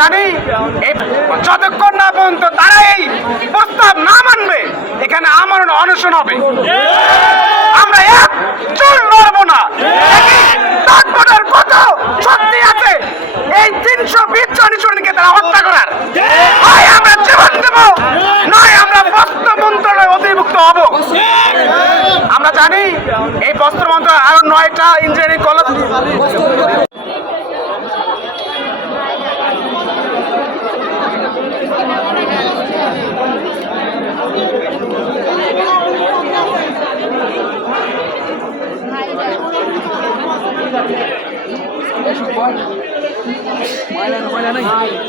জানি যতক্ষণ না পর্যন্ত তারা এই প্রস্তাব না মানবে, এখানে আমার অনশন হবে। আমরা এক চুল নড়বো না কত শক্তি আছে এই তিনশো বিশ তারা হত্যা করার। হয় আমরা জীবন দেব, নয় আমরা বস্ত্র মন্ত্রণালয় অধিভুক্ত হব। আমরা জানি, এই বস্ত্র মন্ত্রণালয় আরও নয়টা ইঞ্জিনিয়ারিং কলেজ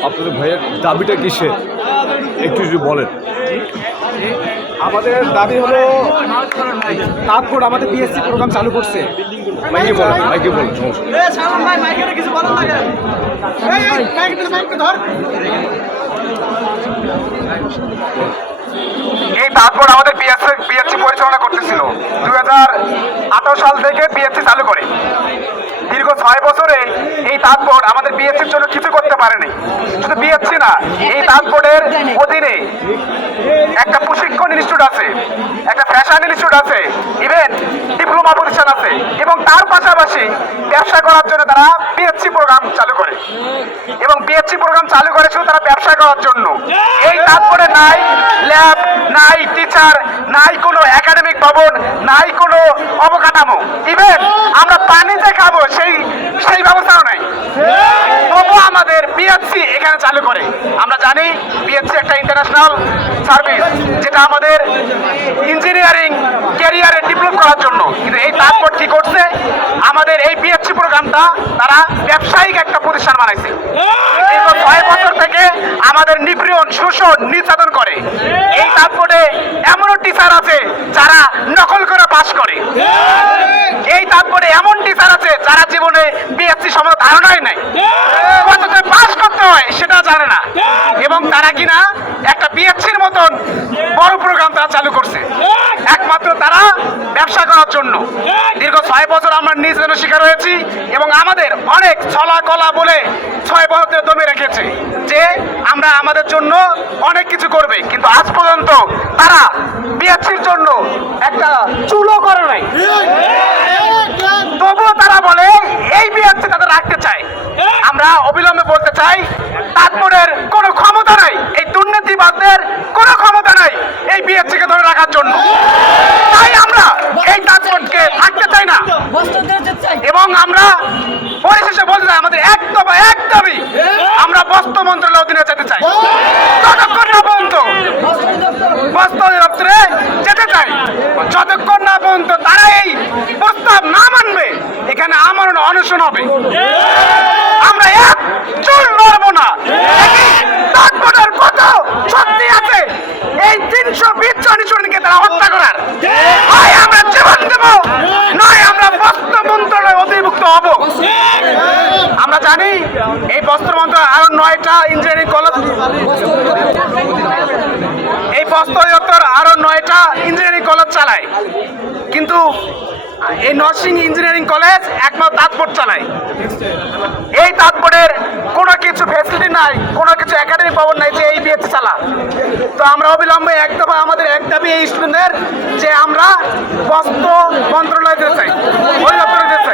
আপনাদের ভাইয়ের দাবিটা কিসে? একটু যদি বলেন। আমাদের দাবি হলো তারপর আমাদের বিএসসি প্রোগ্রাম চালু করছে। মাইকে বলেন মাইকে বলেন এই তারপর আমাদের পিএসসি বিএসসি পরিচালনা করতেছিল। দু হাজার আঠারো সাল থেকে পিএসসি চালু করে। দীর্ঘ ছয় বছরে এই তাৎপর আমাদের বিএসসির জন্য কিছু করতে পারেনি। শুধু বিএসসি না, এই তাৎপরের অধীনে একটা প্রশিক্ষণ ইনস্টিটিউট আছে, একটা ফ্যাশন ইনস্টিটিউট আছে ইভেন ডিপ্লোমা প্রতিষ্ঠান আছে, এবং তার পাশাপাশি ব্যবসা করার জন্য তারা পিএসসি প্রোগ্রাম চালু করে। এবং পিএসসি প্রোগ্রাম চালু করে শুধু তারা ব্যবসা করার জন্য। এই তারপরে নাই ল্যাব নাই টিচার নাই কোনো একাডেমিক ভবন, নাই কোনো অবকাঠামো। ইভেন আমরা পানি যে খাব, সেই সেই আমাদের পিএসসি এখানে চালু করে। আমরা জানি পিএসসি একটা ইন্টারন্যাশনাল সার্ভিস যেটা আমাদের ইঞ্জিনিয়ারিং ক্যারিয়ারে ডেভেলপ করার জন্য। কিন্তু এই তারপর কি করছে? আমাদের এই পিএসসি প্রোগ্রামটা তারা ব্যবসায়িক একটা প্রতিষ্ঠান বানাইছে। ছয় বছর থেকে আমাদের নিপীড়ন, শোষণ, নির্যাতন করে। এই তারপরে এমনও টিচার আছে যারা নকল করে পাশ করে। এই তারপরে এমন টিচার আছে যারা জীবনে বিএসসি সম্বন্ধে ধারণাই নাই কততে পাশ করতে হয় সেটা জানে না এবং তারা কিনা একটা বিএসসির মতন বড় প্রোগ্রাম তারা চালু করছে। একমাত্র তারা ব্যবসা করার জন্য। দীর্ঘ ছয় বছর আমরা নির্যাতনের শিকার হয়েছি এবং আমাদের অনেক ছলা কলা বলে ছয় বছর দমে রেখেছে যে আমরা আমাদের জন্য অনেক কিছু করবে। কিন্তু আজ পর্যন্ত তারা বিএসসির জন্য একটা চুলো করে নাই। তবুও তারা বলে এই বিএসসি তাদের রাখতে চায় আমরা অবিলম্বে বলতে চাই তারপরের কোনো ক্ষমতা নাই এই দুর্নীতিবাদদের কোনো ক্ষমতা নাই এই বিএসসিকে ধরে রাখার জন্য। তাই আমরা এই তাৎপরকে থাকতে চাই না। এবং আমরা পরিশেষে বলতে চাই আমাদের এক দফা এক দাবি আমরা বস্ত্র মন্ত্রণালয়ের অধীনে যেতে চাই ততক্ষণ না পর্যন্ত বস্ত্র দপ্তরে যেতে চাই যতক্ষণ না পর্যন্ত তারা এই প্রস্তাব না মানবে এখানে আমার হবে। আমরা এক চুল না। কত শক্তি আছে। এই তিনশো বিশ তারা হত্যা করার। হয় আমরা জীবন দেব, নয় আমরা বস্ত্র মন্ত্রণালয় অধিভুক্ত হব। আমরা জানি এই বস্ত্র মন্ত্রণালয় আরও নয়টা ইঞ্জিনিয়ারিং কলেজ এই বস্ত্র দপ্তর আরও নয়টা ইঞ্জিনিয়ারিং কলেজ চালায়। কিন্তু এই নার্সিং ইঞ্জিনিয়ারিং কলেজ একমাত্র তাৎপর চালায়। এই তাৎপরের কোনো কিছু ফ্যাসিলিটি নাই, কোনো কিছু একাডেমিক ভবন নাই যে এই বিএসসি চালা তো আমরা অবিলম্বে এক দফা আমাদের এক দাবি এই স্টুডেন্টদের যে আমরা বস্ত্র মন্ত্রণালয় দিতে চাই চাই।